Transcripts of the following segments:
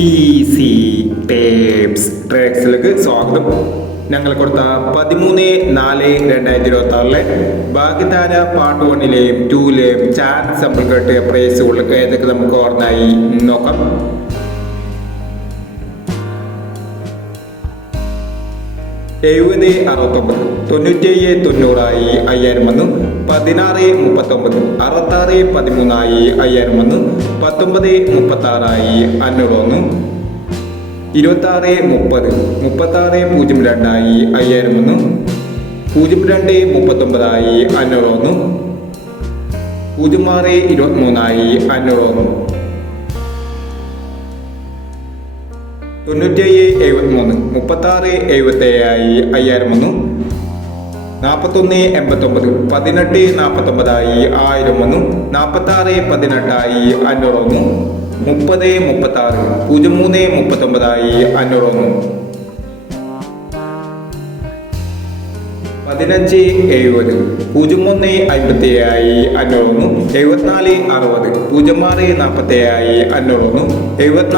Easy tapes ട്രേഡ്സിലേക്ക് സ്വാഗതം. ഞങ്ങൾ കൊടുത്ത 13/4/2026 ഭാഗ്യധാര പാർട്ട് 1ലെയും 2ലെയും ചാറ്റ് സാമ്പിൾ കേട്ട് പ്രൈസുകൾ ഏതൊക്കെ നമുക്ക് ഓർമ്മയായി നോക്കാം. എഴുപത് 69, 97 90 5000 വന്നു. 16 39, 66 13 5000 വന്നു. 19 36 500 വന്നു. 26 30, 36 02 5000 വന്നു. 02 39 500 വന്നു. 06 23 500 വന്നു. 97 73, 36 77 5000 വന്നു. 41 89, 18 49 1000 വന്നു. 46 18 500 വന്നു. 30 36, 03 39 500 വന്നു. 15 70, 01 57 500 വന്നു. 74 60, 06 47 500 വന്നു. 74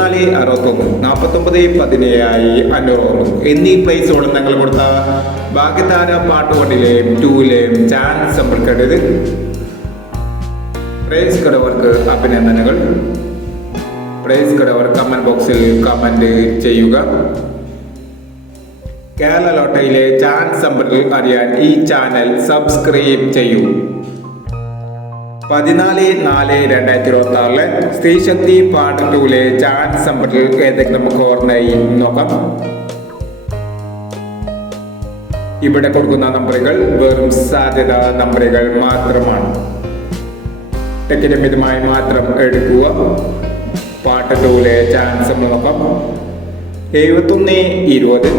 61, 49 17 500 വന്നു എന്നീ പ്രൈസുകൾ ഞങ്ങൾ കൊടുത്ത ഭാഗ്യധാര പാർട്ട് 1ലെയും 2ലെയും ചാൻസ് സമ്പർക്കേണ്ടത്. പ്രൈസ് കടവർക്ക് അഭിനന്ദനങ്ങൾ. പ്രൈസ് കടവർ കമന്റ് ബോക്സിൽ കമന്റ് ചെയ്യുക. കേരള ലോട്ടറിയിലെ ചാൻസ് സമ്പർക്കം അറിയാൻ ഈ ചാനൽ സബ്സ്ക്രൈബ് ചെയ്യൂ. 14/4/2026 സ്ത്രീശക്തി പാർട്ട് 2ലെ ചാൻസ് സമ്പർക്കം ഏതൊക്കെ നമുക്ക് ഓർമ്മയായി നോക്കാം. ഇവിടെ കൊടുക്കുന്ന നമ്പറുകൾ വെറും സാധ്യത നമ്പറുകൾ മാത്രമാണ്. ടിക്കറ്റ് മിതമായി മാത്രം എടുക്കുക. പാർട്ട് 2ലെ ചാൻസ് നോക്കാം. 71 20, 07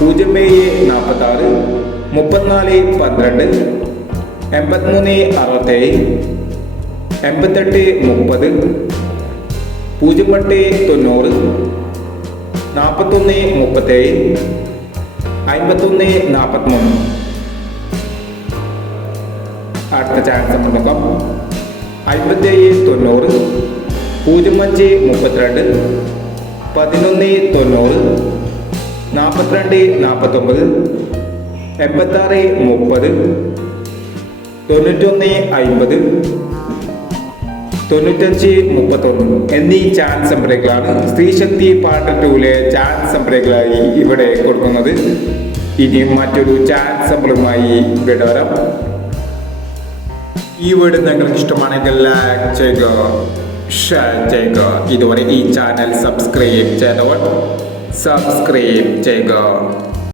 46, 34 12, 83 67, 88 30, 08 90, 41 37, 51 43. അടുത്ത ചാൻസ് നോക്കാം. 57 90, 05 32, 11 90, 42 49, 86 30, 91 50, 95 31 എന്നീ ചാൻസ് നമ്പറുകളാണ് സ്ത്രീശക്തി പാർട്ട് 2ലെ ചാൻസ് നമ്പറുകളായി ഇവിടെ കൊടുക്കുന്നത്. ഇനി മറ്റൊരു ചാൻസ് നമ്പറുമായി ഇവിടെ വരാം. ഈ വീഡിയോ നിങ്ങൾക്ക് ഇഷ്ടമാണെങ്കിൽ ലൈക്ക് ചെയ്യുക, ഷെയർ ചെയ്യുക. ഇതുവരെ ഈ ചാനൽ സബ്സ്ക്രൈബ് ചെയ്തവർ സബ്സ്ക്രൈബ് ചെയ്യുക.